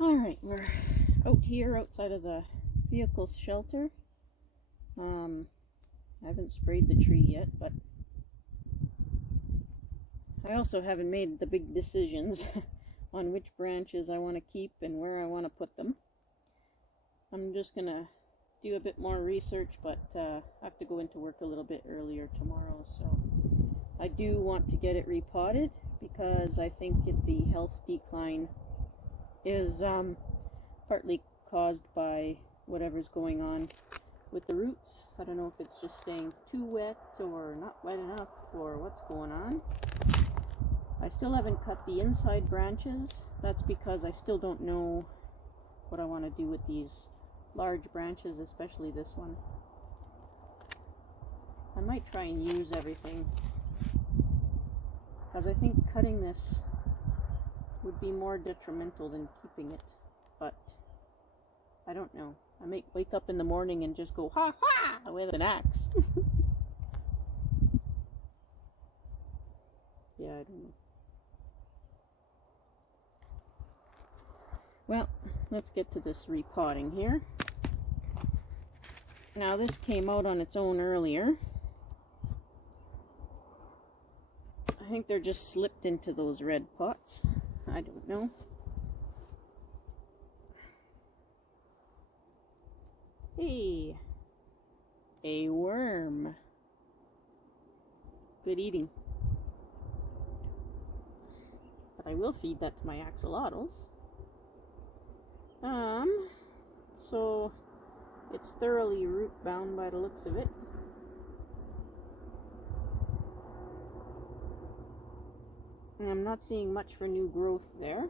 Alright, we're out here outside of the vehicle shelter. I haven't sprayed the tree yet, but I also haven't made the big decisions on which branches I want to keep and where I want to put them. I'm just going to do a bit more research, but I have to go into work a little bit earlier tomorrow, so I do want to get it repotted because I think the health decline is partly caused by whatever's going on with the roots. I don't know if it's just staying too wet or not wet enough or what's going on. I still haven't cut the inside branches. That's because I still don't know what I want to do with these large branches, especially this one. I might try and use everything because I think cutting this would be more detrimental than keeping it, but I don't know. I might wake up in the morning and just go ha ha with an axe. Yeah, I don't know. Well, let's get to this repotting here. Now this came out on its own earlier. I think they're just slipped into those red pots. I don't know. Hey, a worm. Good eating. But I will feed that to my axolotls. So it's thoroughly root bound by the looks of it. And I'm not seeing much for new growth there.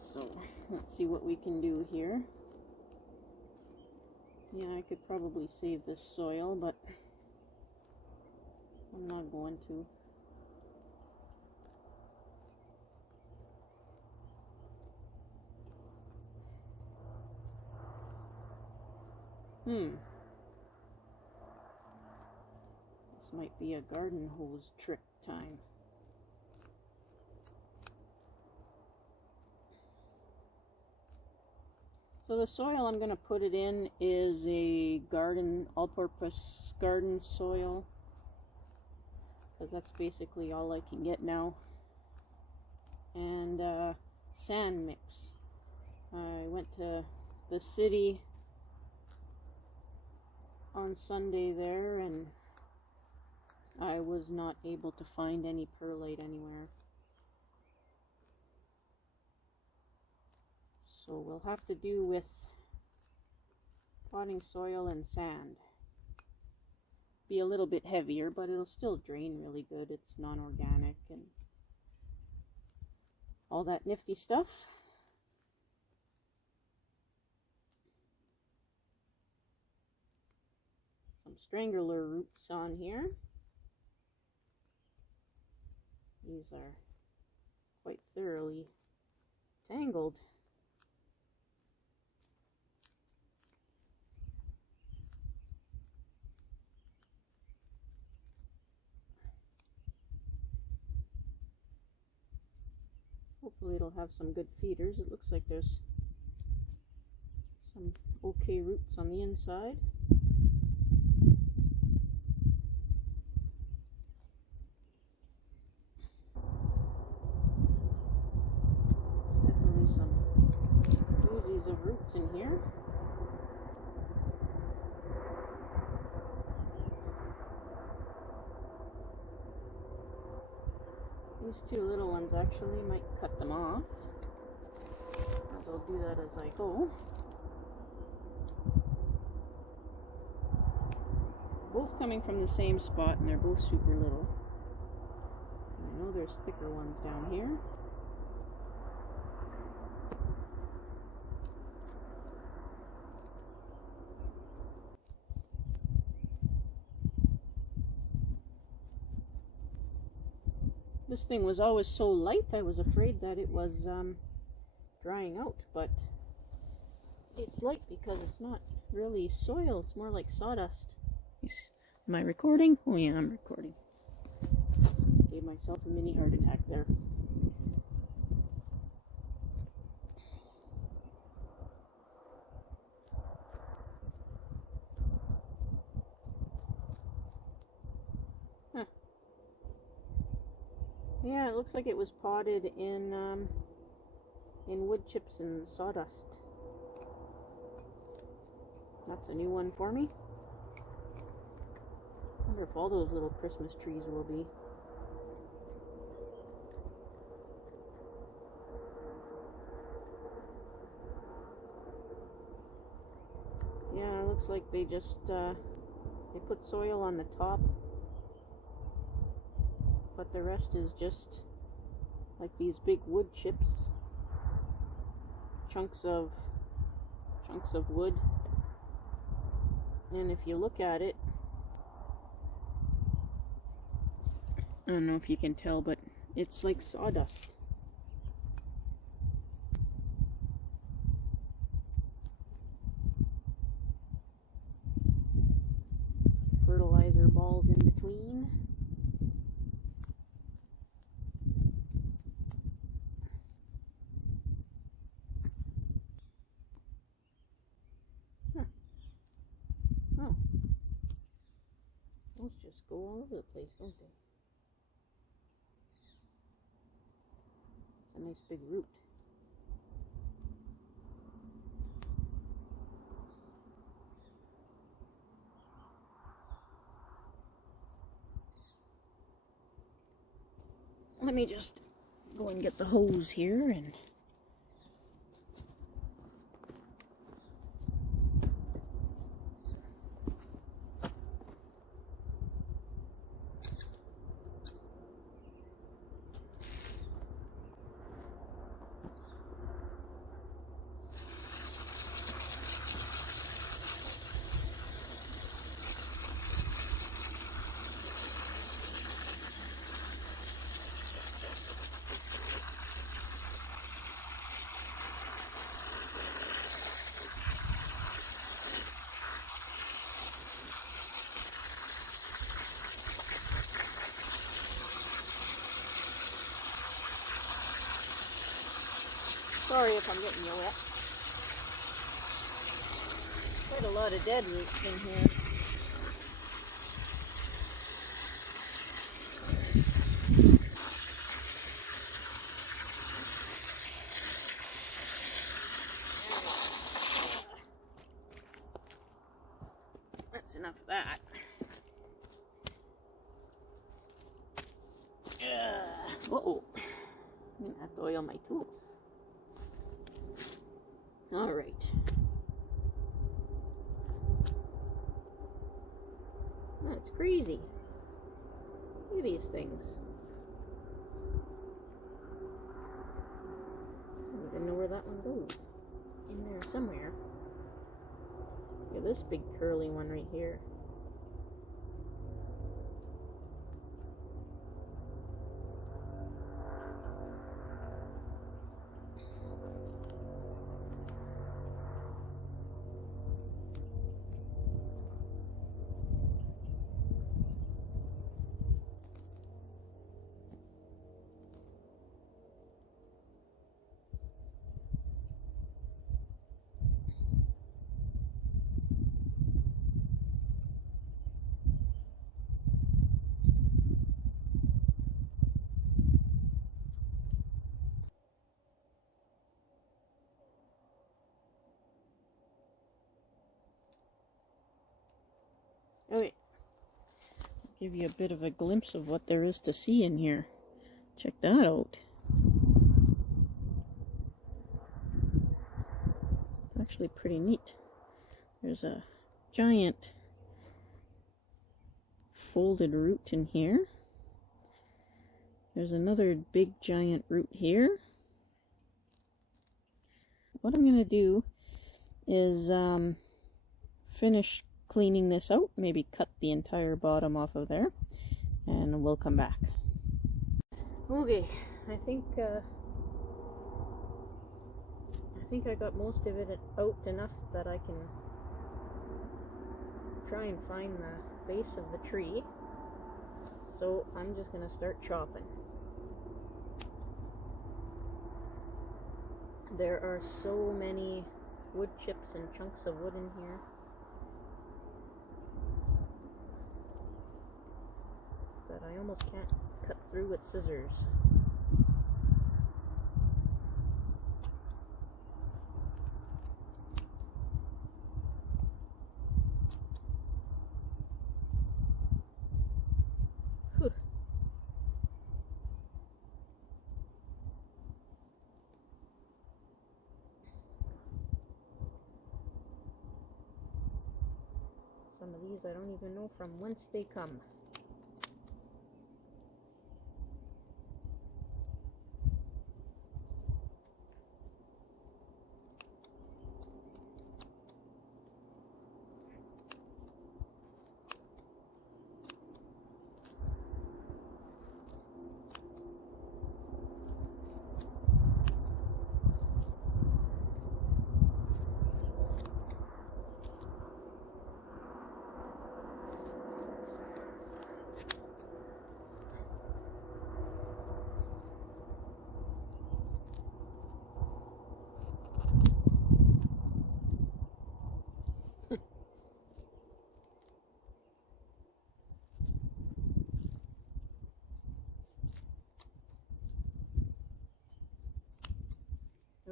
So let's see what we can do here. Yeah, I could probably save this soil, but I'm not going to. This might be a garden hose trick time. So the soil I'm going to put it in is a garden, all-purpose garden soil, because that's basically all I can get now. And sand mix. I went to the city on Sunday there, and I was not able to find any perlite anywhere. So we'll have to do with potting soil and sand. Be a little bit heavier, but it'll still drain really good. It's non-organic and all that nifty stuff. Some strangler roots on here. These are quite thoroughly tangled. Hopefully it'll have some good feeders. It looks like there's some okay roots on the inside. Definitely some oozies of roots in here. These two little ones actually might cut them off, as I'll do that as I go. Both coming from the same spot, and they're both super little. I know there's thicker ones down here. This thing was always so light, I was afraid that it was drying out, but it's light because it's not really soil, it's more like sawdust. Am I recording? Oh yeah, I'm recording. Gave myself a mini heart attack there. Yeah, it looks like it was potted in wood chips and sawdust. That's a new one for me. I wonder if all those little Christmas trees will be. Yeah, it looks like they just they put soil on the top, but the rest is just like these big wood chips, chunks of wood. And if you look at it, I don't know if you can tell, but it's like sawdust. Fertilizer balls in between. Huh. Oh. Those just go all over the place, don't they? It's a nice big root. Let me just go and get the hose here and sorry if I'm getting you wet. Quite a lot of dead roots in here. That's enough of that. Uh-oh. I'm gonna have to oil my tools. All right. That's crazy. Look at these things. I don't even know where that one goes. In there somewhere. Look at this big curly one right here. Okay, give you a bit of a glimpse of what there is to see in here. Check that out. It's actually pretty neat. There's a giant folded root in here. There's another big giant root here. What I'm going to do is finish cleaning this out, maybe cut the entire bottom off of there, and we'll come back. Okay, I think I got most of it out enough that I can try and find the base of the tree. So I'm just gonna start chopping. There are so many wood chips and chunks of wood in here. I almost can't cut through with scissors. Some of these I don't even know from whence they come.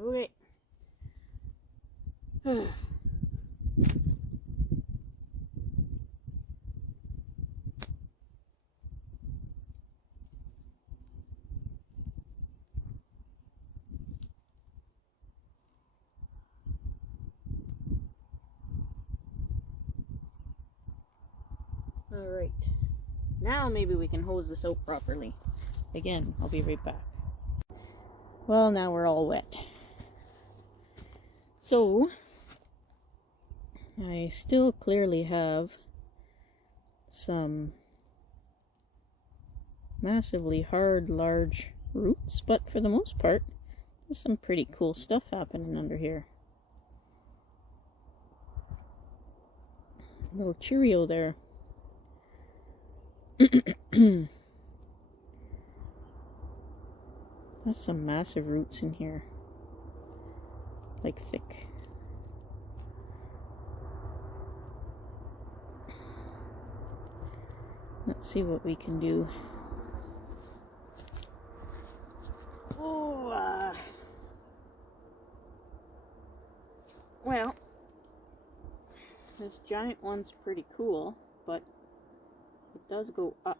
Okay. Alright. Now maybe we can hose this out properly. Again, I'll be right back. Well, now we're all wet. So, I still clearly have some massively hard, large roots, but for the most part, there's some pretty cool stuff happening under here. A little Cheerio there. That's some massive roots in here. Like thick. Let's see what we can do. Oh, well, this giant one's pretty cool, but it does go up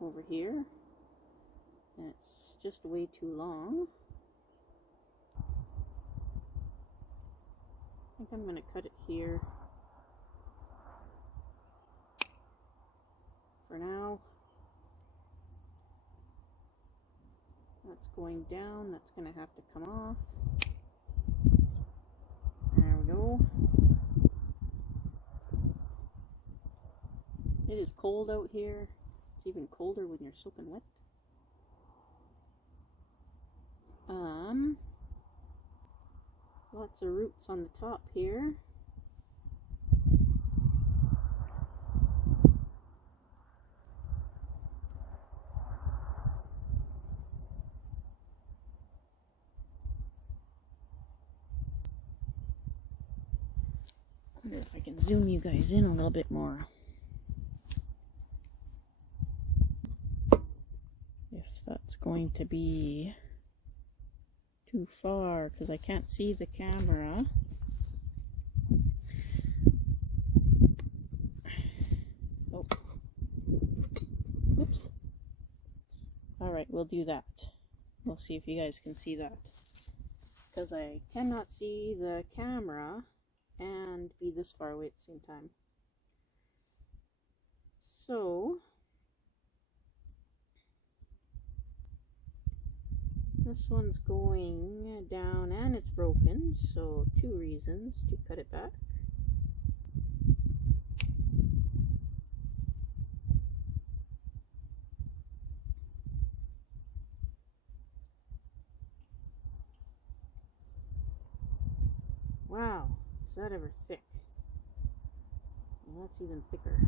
over here, and it's just way too long. I think I'm going to cut it here for now. That's going down, that's going to have to come off. There we go. It is cold out here. It's even colder when you're soaking wet. Lots of roots on the top here. I wonder if I can zoom you guys in a little bit more. If that's going to be too far, because I can't see the camera. Oh. Oops. Alright, we'll do that. We'll see if you guys can see that. Because I cannot see the camera and be this far away at the same time. So, this one's going down and it's broken, so 2 reasons to cut it back. Wow, is that ever thick? Well, that's even thicker.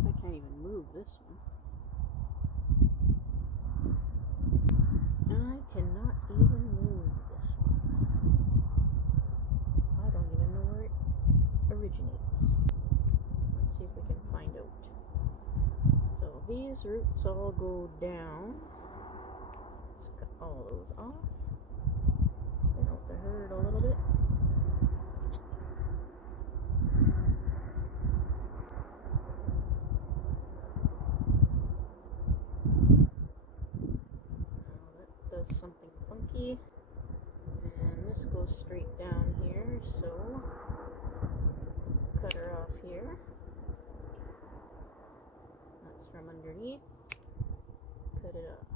I can't even move this one. I cannot even move this one. I don't even know where it originates. Let's see if we can find out. these roots all go down. Let's cut all those off. Thin out the herd a little bit. Now that does something funky. And this goes straight down here, so cut her off here. That's from underneath. Cut it off.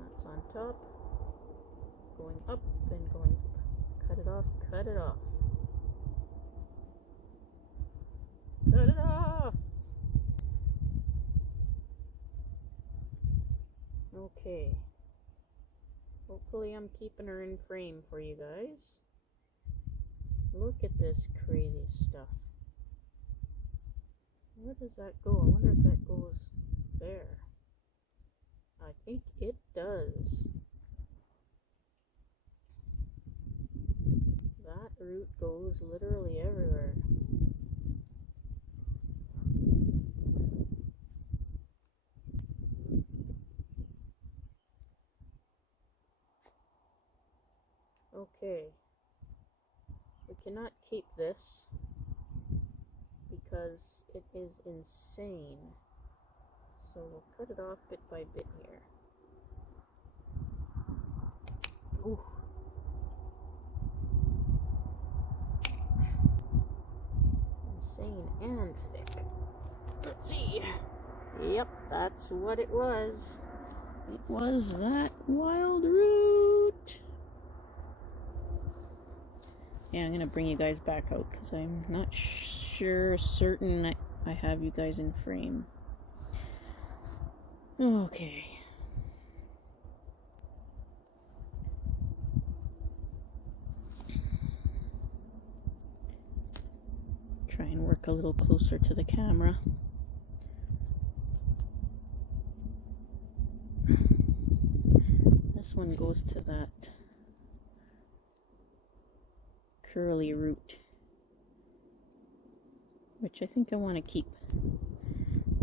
That's on top. Going up and going up. Cut it off, cut it off. Cut it off! Okay. Hopefully I'm keeping her in frame for you guys. Look at this crazy stuff. Where does that go? I wonder if that goes there. I think it does. That root goes literally everywhere. Okay. We cannot keep this because it is insane. So we'll cut it off bit by bit here. Ooh. Insane and thick. Let's see. Yep, that's what it was. It was that wild root. Yeah, I'm gonna bring you guys back out because I'm not certain I have you guys in frame. Okay. Try and work a little closer to the camera. This one goes to that curly root, which I think I want to keep.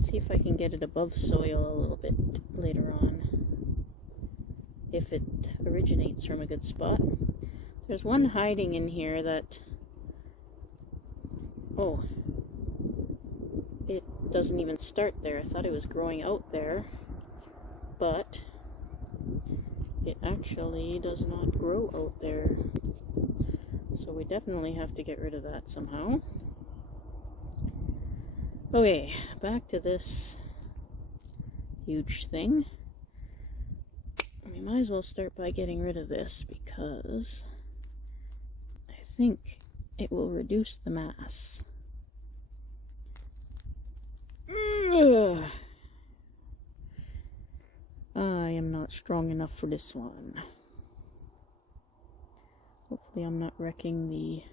See if I can get it above soil a little bit later on, if it originates from a good spot. There's one hiding in here that, oh, it doesn't even start there. I thought it was growing out there, but it actually does not grow out there. So we definitely have to get rid of that somehow. Okay, back to this huge thing. We might as well start by getting rid of this because I think it will reduce the mass. Ugh. I am not strong enough for this one. Hopefully I'm not wrecking the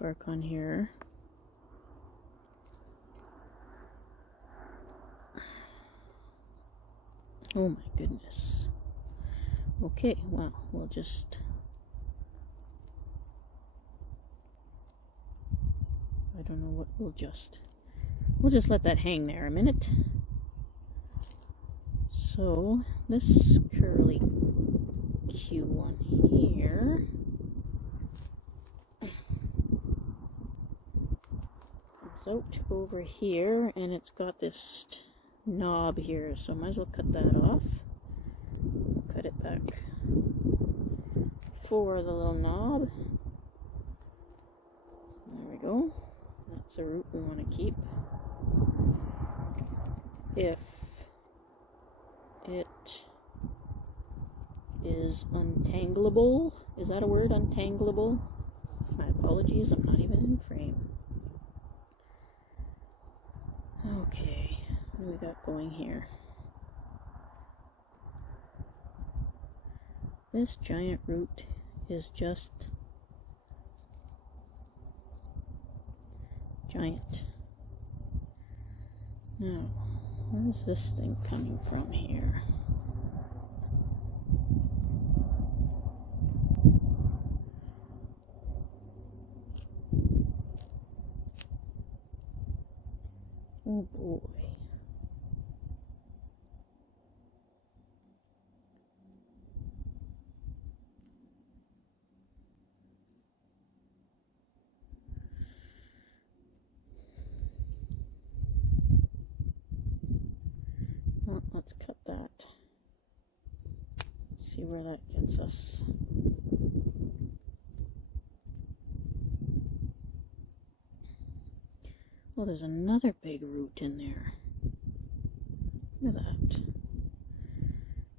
bark on here. Oh my goodness. Okay, well, we'll just... I don't know what we'll just let that hang there a minute. So, this curly cute one here comes out over here, and it's got this knob here, so I might as well cut that off. Cut it back for the little knob. There we go. That's a root we want to keep. If it is untangleable. Is that a word, untangleable? My apologies, I'm not even in frame. Okay, what do we got going here? This giant root is just giant. Now, where's this thing coming from here? Oh boy. Let's cut that. See where that gets us. Oh, there's another big root in there. Look at that. I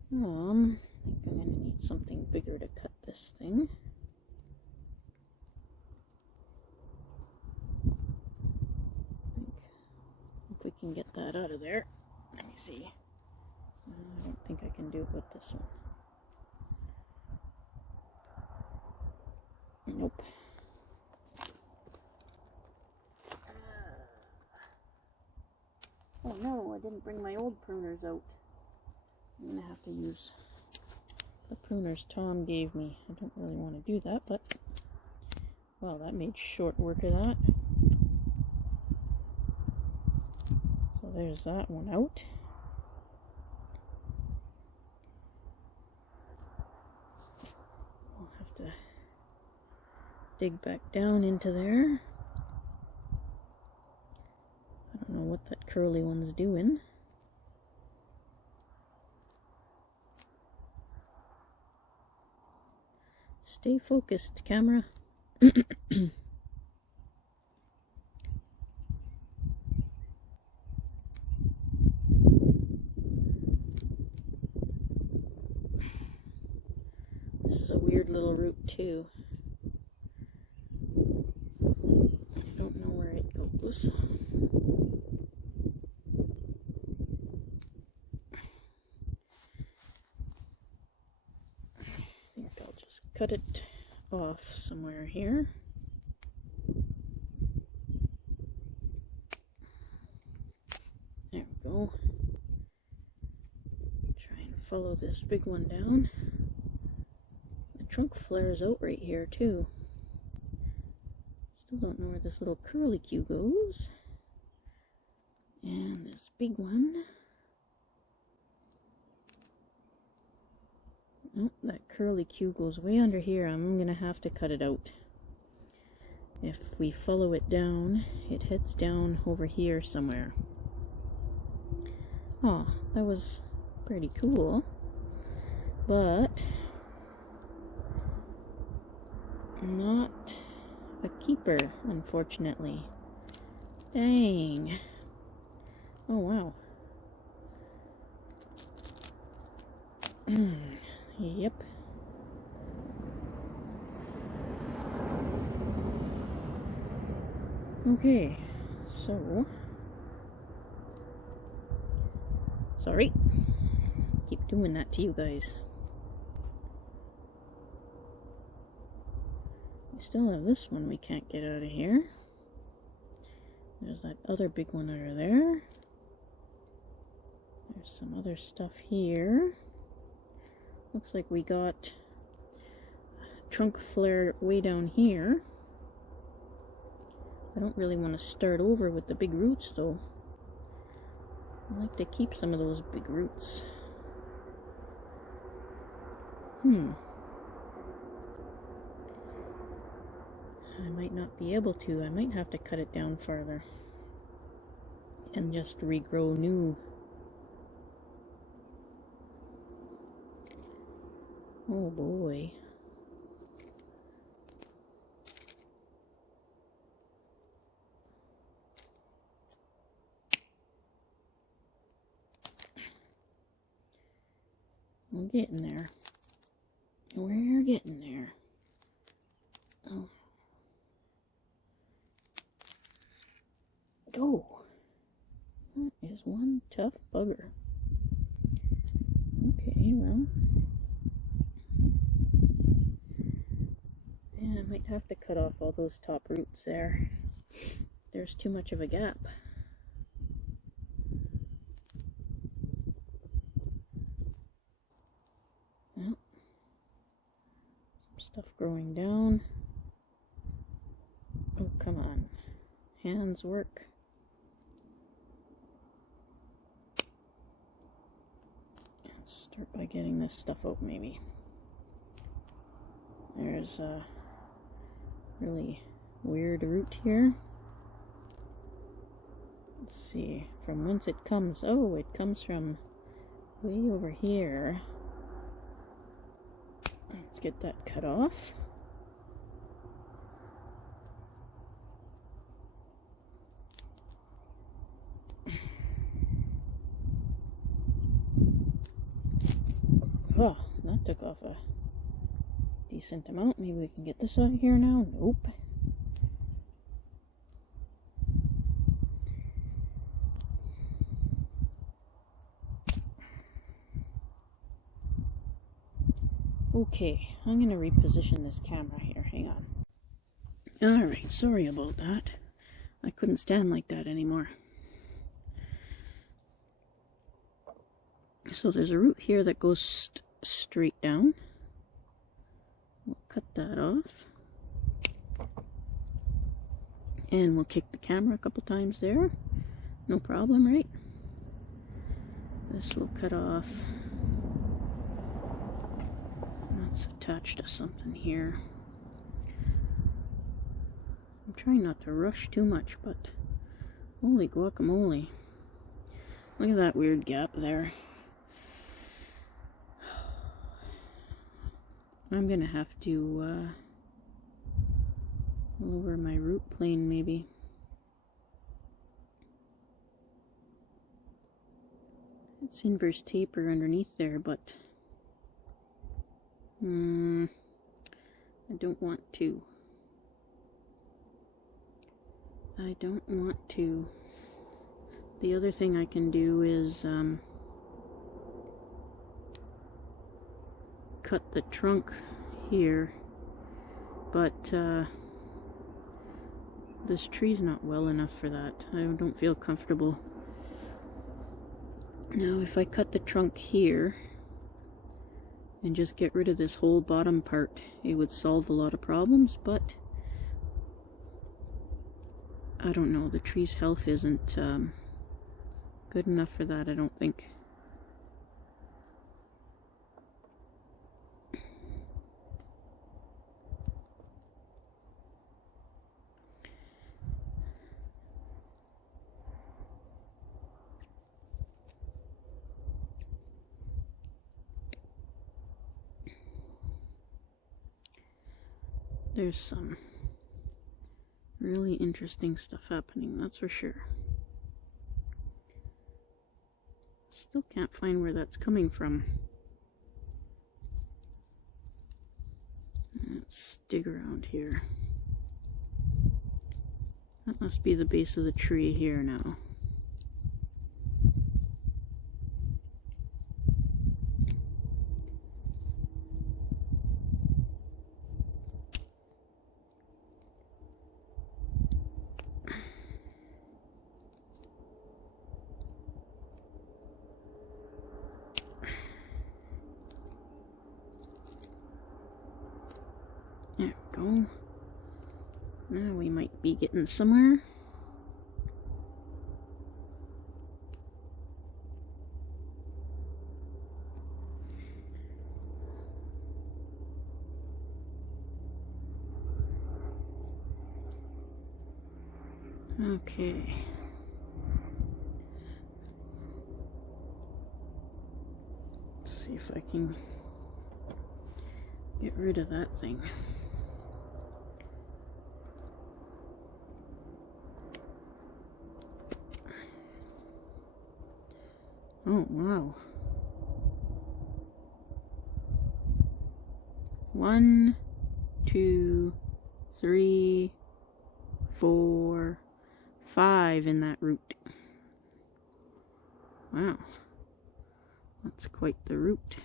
think I'm going to need something bigger to cut this thing. If we can get that out of there. Let me see. I don't think I can do it with this one. Nope. Oh no, I didn't bring my old pruners out. I'm going to have to use the pruners Tom gave me. I don't really want to do that, but well, that made short work of that. So there's that one out. I'll have to dig back down into there. I don't know what that curly one's doing. Stay focused, camera. This is a weird little root too. I don't know where it goes. I think I'll just cut it off somewhere here. There we go. Try and follow this big one down. The trunk flares out right here too. Still don't know where this little curlicue goes. And this big one. Oh, that curlicue goes way under here. I'm gonna have to cut it out. If we follow it down, it heads down over here somewhere. Oh, that was pretty cool. But not a keeper, unfortunately. Dang. Oh, wow. Yep. Okay, so sorry, keep doing that to you guys. We still have this one we can't get out of here. There's that other big one under there. There's some other stuff here. Looks like we got a trunk flare way down here. I don't really want to start over with the big roots though. I like to keep some of those big roots. I might not be able to. I might have to cut it down farther and just regrow new. Oh boy. We're getting there. We're getting there. Oh. Go. That is one tough bugger. Okay, well. Yeah, I might have to cut off all those top roots there. There's too much of a gap. Well, some stuff growing down. Oh, come on. Hands work. Let's start by getting this stuff out, maybe. There's a really weird root here. Let's see from whence it comes. Oh, it comes from way over here. Let's get that cut off. Oh, that took off a decent amount. Maybe we can get this out of here now. Nope. Okay, I'm going to reposition this camera here. Hang on. Alright, sorry about that. I couldn't stand like that anymore. So there's a root here that goes straight down. We'll cut that off. And we'll kick the camera a couple times there. No problem, right? This will cut off. That's attached to something here. I'm trying not to rush too much, but holy guacamole. Look at that weird gap there. I'm gonna have to lower my root plane maybe. It's inverse taper underneath there, but I don't want to. I don't want to. The other thing I can do is cut the trunk here, but this tree's not well enough for that. I don't feel comfortable. Now if I cut the trunk here and just get rid of this whole bottom part, it would solve a lot of problems, but I don't know, the tree's health isn't good enough for that, I don't think. There's some really interesting stuff happening, that's for sure. Still can't find where that's coming from. Let's dig around here. That must be the base of the tree here now. There we go. Now we might be getting somewhere. Okay. Let's see if I can get rid of that thing. Oh, wow. 1, 2, 3, 4, 5 in that root. Wow. That's quite the root.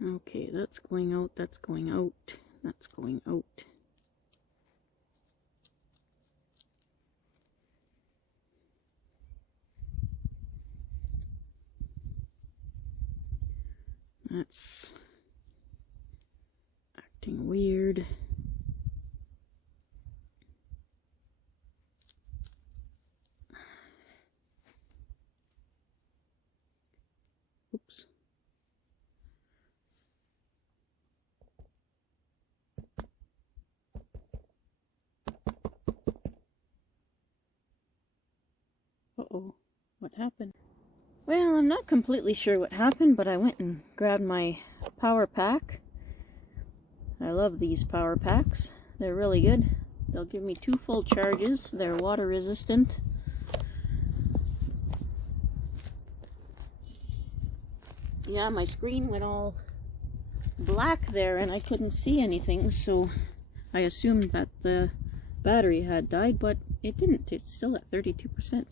Okay, that's going out, that's going out, that's going out. That's acting weird. Oops. What happened? Well, I'm not completely sure what happened, but I went and grabbed my power pack. I love these power packs. They're really good. They'll give me 2 full charges. They're water resistant. Yeah, my screen went all black there and I couldn't see anything, so I assumed that the battery had died, but it didn't. It's still at 32%.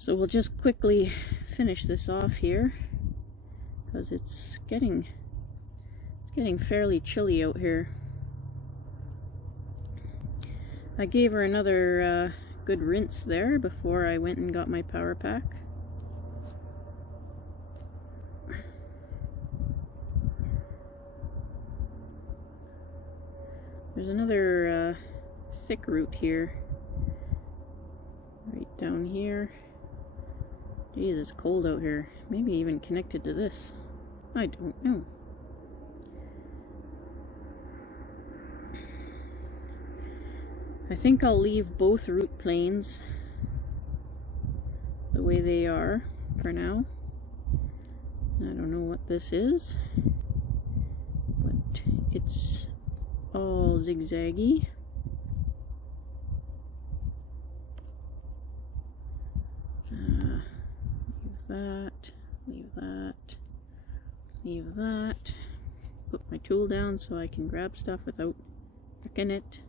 So we'll just quickly finish this off here because it's getting fairly chilly out here. I gave her another good rinse there before I went and got my power pack. There's another thick root here, right down here. Geez, it's cold out here. Maybe even connected to this. I don't know. I think I'll leave both root planes the way they are for now. I don't know what this is, but it's all zigzaggy. Leave that, leave that. Put my tool down so I can grab stuff without wrecking it.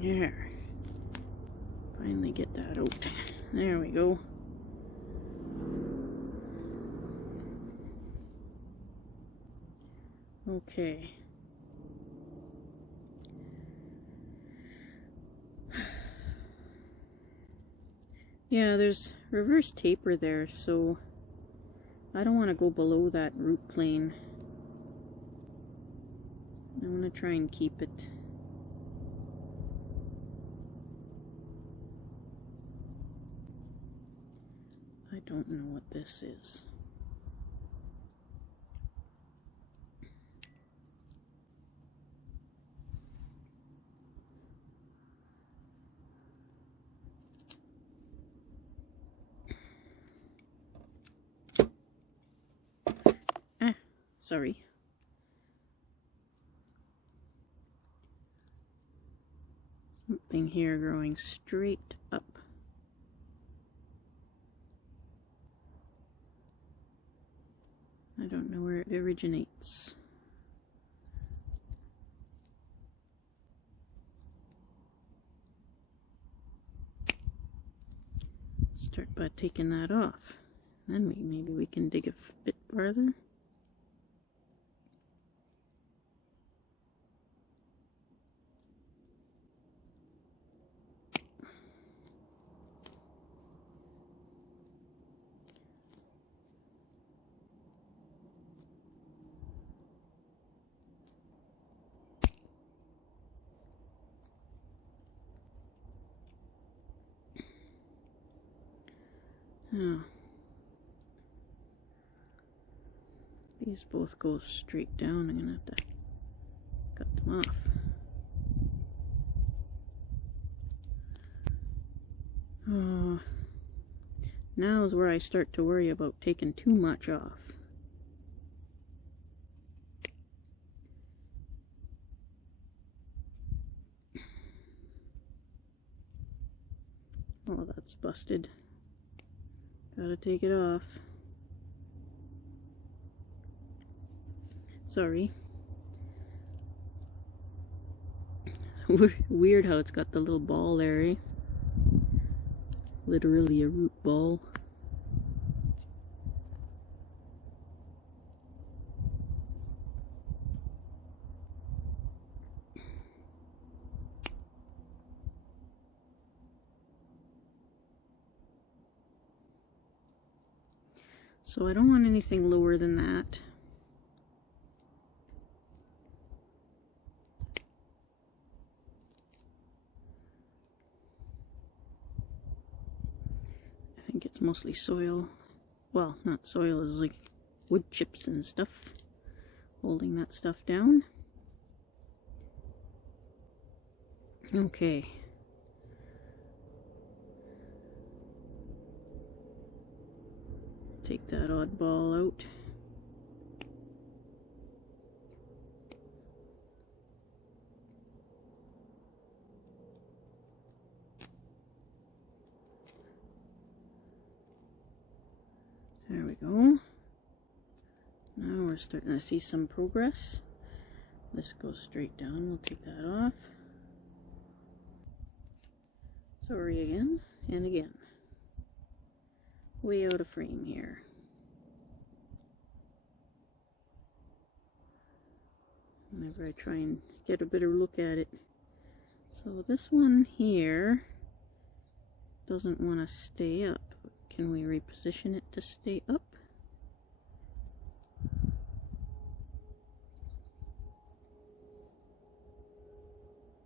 There. Finally get that out. There we go. Okay. Yeah, there's reverse taper there, so I don't want to go below that root plane. I want to try and keep it. I don't know what this is. Sorry. Something here growing straight up. I don't know where it originates. Start by taking that off. Then maybe we can dig a bit farther. Oh. These both go straight down. I'm gonna have to cut them off. Oh, now is where I start to worry about taking too much off. Oh, that's busted. Gotta take it off. Sorry. Weird how it's got the little ball there, eh? Literally a root ball. So I don't want anything lower than that. think it's mostly soil. Well, not soil, it's like wood chips and stuff holding that stuff down. Okay. Take that oddball out. There we go. Now we're starting to see some progress. This goes straight down. We'll take that off. Sorry again and again. Way out of frame here. Whenever I try and get a better look at it. So this one here doesn't want to stay up. Can we reposition it to stay up?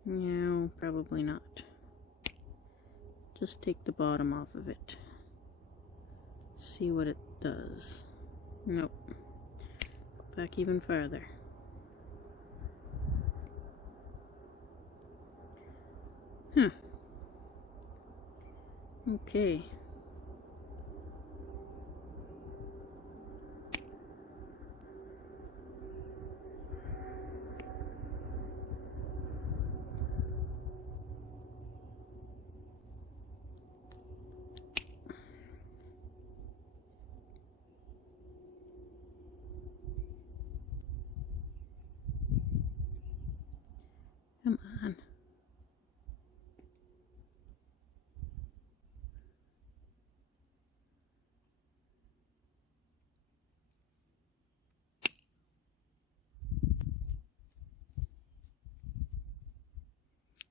No, probably not. Just take the bottom off of it. See what it does. Nope. Go back even farther. Okay. Come on.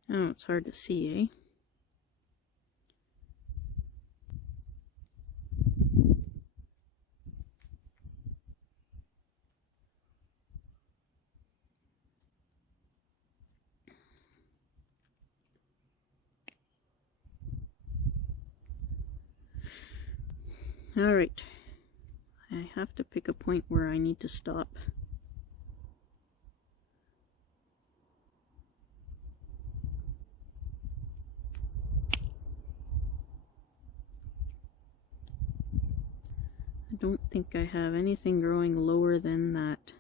Oh, it's hard to see, eh? Alright. I have to pick a point where I need to stop. I don't think I have anything growing lower than that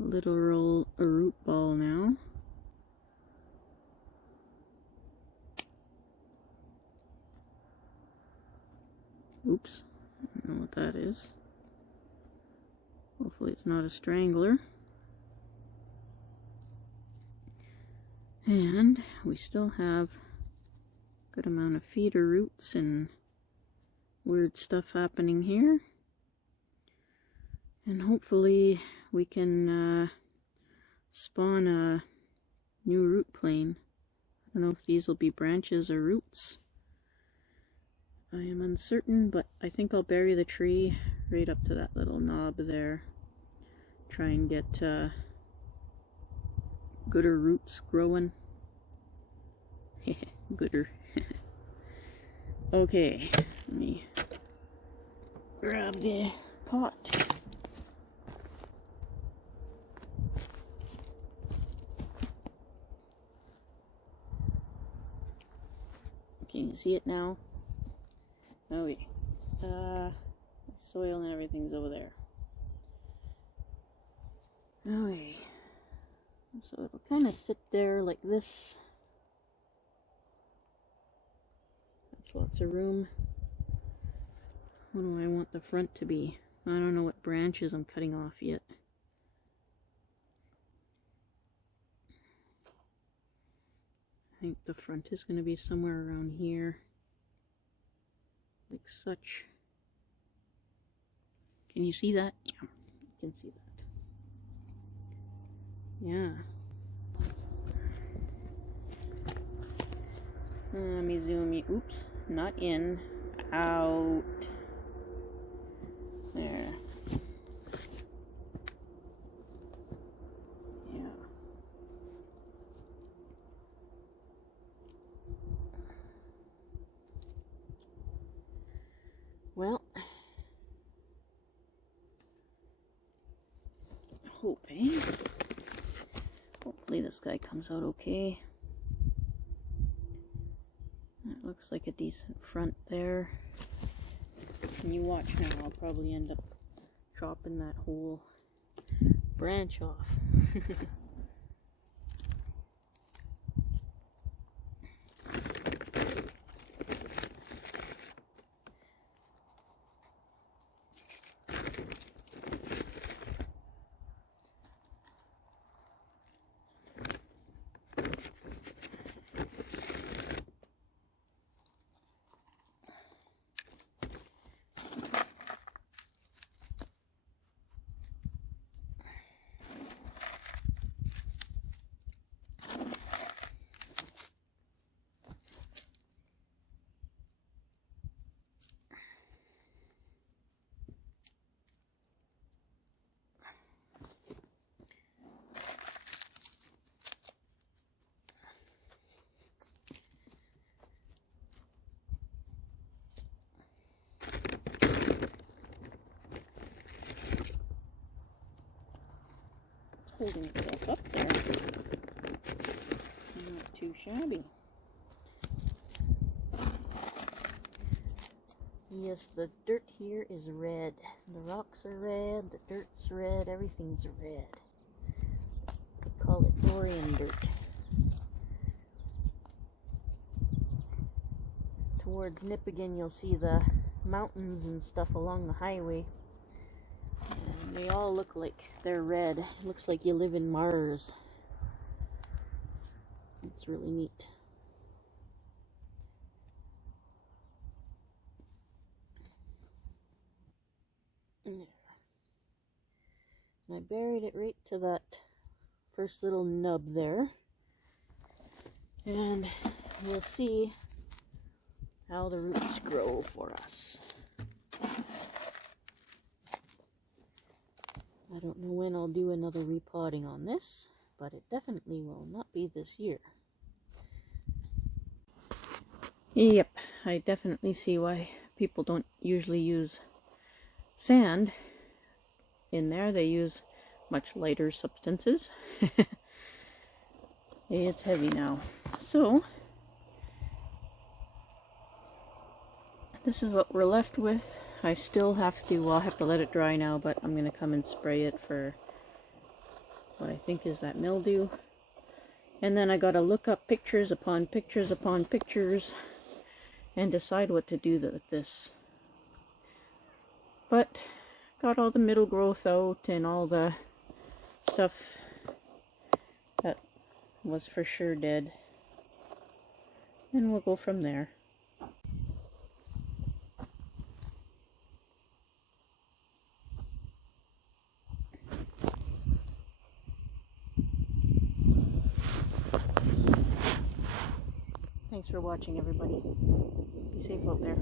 literal root ball now. Oops, I don't know what that is. Hopefully it's not a strangler. And we still have a good amount of feeder roots and weird stuff happening here. And hopefully we can spawn a new root plane. I don't know if these will be branches or roots. I am uncertain, but I think I'll bury the tree right up to that little knob there. Try and get gooder roots growing. Gooder. Okay, let me grab the pot. Can you see it now? Okay. Soil and everything's over there. Okay. So it'll kind of sit there like this. That's lots of room. What do I want the front to be? I don't know what branches I'm cutting off yet. I think the front is going to be somewhere around here. Like such. Can you see that? Yeah, you can see that. Yeah. Let me zoom you. Oops, not in. Out. There. Yeah. scope, eh? Hopefully this guy comes out okay. That looks like a decent front there. And you watch now, I'll probably end up chopping that whole branch off. Holding itself up there. Not too shabby. Yes, the dirt here is red. The rocks are red, the dirt's red, everything's red. We call it Dorian dirt. Towards Nipigon you'll see the mountains and stuff along the highway. And they all look like they're red. It looks like you live in Mars. It's really neat. There. And I buried it right to that first little nub there. And we'll see how the roots grow for us. I don't know when I'll do another repotting on this, but it definitely will not be this year. Yep, I definitely see why people don't usually use sand in there. They use much lighter substances. It's heavy now. So, this is what we're left with. I still have to, well, I'll have to let it dry now, but I'm going to come and spray it for what I think is that mildew. And then I got to look up pictures upon pictures upon pictures and decide what to do with this. But got all the middle growth out and all the stuff that was for sure dead. And we'll go from there. Thanks for watching, everybody. Be safe out there.